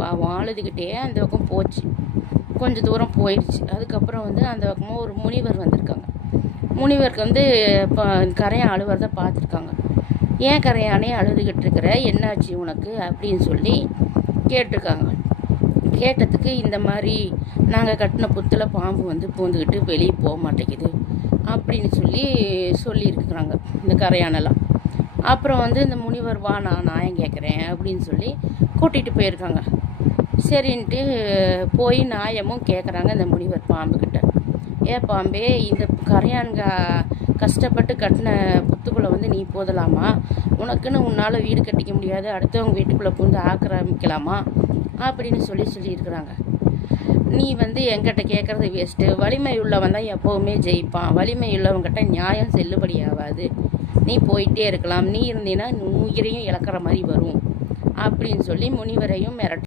பாவம் அழுதுகிட்டே அந்த பக்கம் போச்சு. கொஞ்சம் தூரம் போயிடுச்சு. அதுக்கப்புறம் வந்து அந்த பக்கமாக ஒரு முனிவர் வந்திருக்காங்க. முனிவருக்கு வந்து இப்போ கரையான் அழுவுறத பார்த்துருக்காங்க. ஏன் கரையானே அழுதுகிட்டு இருக்கிற, என்னாச்சு உனக்கு அப்படின்னு சொல்லி கேட்டிருக்காங்க. கேட்டதுக்கு இந்த மாதிரி நாங்கள் கட்டின புத்தில் பாம்பு வந்து பூந்துக்கிட்டு வெளியே போக மாட்டேங்குது அப்படின்னு சொல்லியிருக்கிறாங்க இந்த கரையானெல்லாம். அப்புறம் வந்து இந்த முனிவர் வா நான் நியாயம் கேட்குறேன் அப்படின்னு சொல்லி கூட்டிகிட்டு போயிருக்காங்க. சரின்ட்டு போய் நியாயமும் கேட்குறாங்க இந்த முனிவர் பாம்புக்கிட்ட. பாம்பே, இந்த கரையான்க கஷ்டப்பட்டு கட்டின புத்துக்குள்ளே வந்து நீ போதலாமா? உனக்குன்னு உன்னால் வீடு கட்டிக்க முடியாது, அடுத்தவங்க வீட்டுக்குள்ளே பூந்து ஆக்கிரமிக்கலாமா அப்படின்னு சொல்லியிருக்கிறாங்க. நீ வந்து என்கிட்ட கேட்குறது வேஸ்ட்டு. வலிமை உள்ளவன் தான் எப்போவுமே ஜெயிப்பான். வலிமை உள்ளவங்கிட்ட நியாயம் செல்லுபடி ஆகாது. நீ போயிட்டே இருக்கலாம். நீ இருந்தீன்னா உயிரையும் இழக்கிற மாதிரி வரும் அப்படின்னு சொல்லி முனிவரையும் மிரட்டி